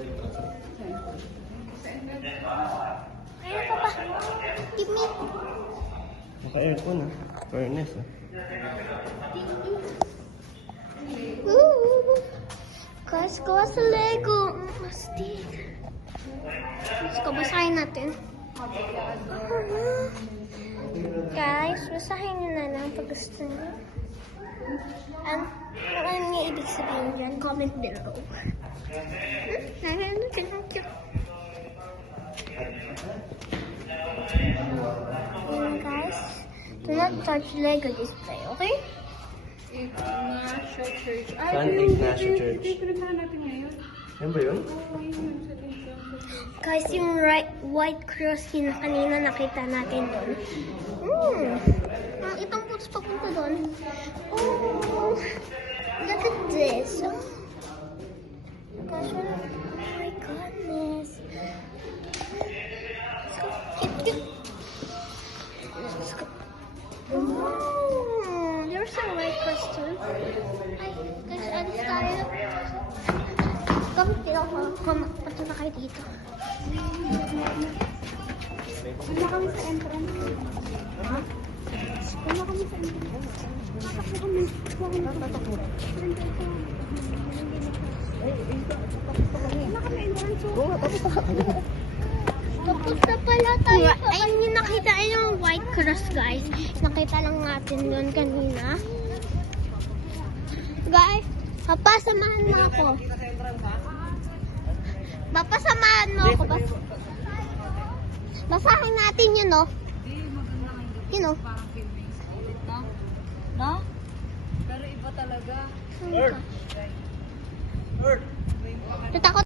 Ayun, Papa. Give me. Naka-aircon ah. Furnace ah. Guys, gawa sa Lego. Stick. Let's go, basahin natin. Guys, basahin nyo na lang pag gusto nyo. Ano nga ibig sabihin dyan? Comment below. Guys, do not touch Lego display, okay? Ignacio Church. Ay, San ito yung Ignacio Church. pinuntahan natin ngayon. Yan ba yun? Oo, yun sa Ignacio. Guys, yung white cross yun na kanina nakita natin doon. Ang itong putos papunta doon. Oh, look at this. Oh. Gosh, oh my goodness. So cute. Let's go. Oh, there's a white cross too. Ay, guys, alis tayo. Kamit ako. Punta na kayo dito. Wala kami sa entrance. Ha? Wala kami sa entrance. Tatakbo kami. Wala kami entrance. Tapos na pala tayo. Ayun yung nakita yung white cross, guys. Nakita lang natin yun kanina. Guys, papasamahan mo ako. Papasamahan mo ako. Basahin natin yun, no? Yun, no? Parang filming. No? No? Pero iba talaga. Oh my gosh.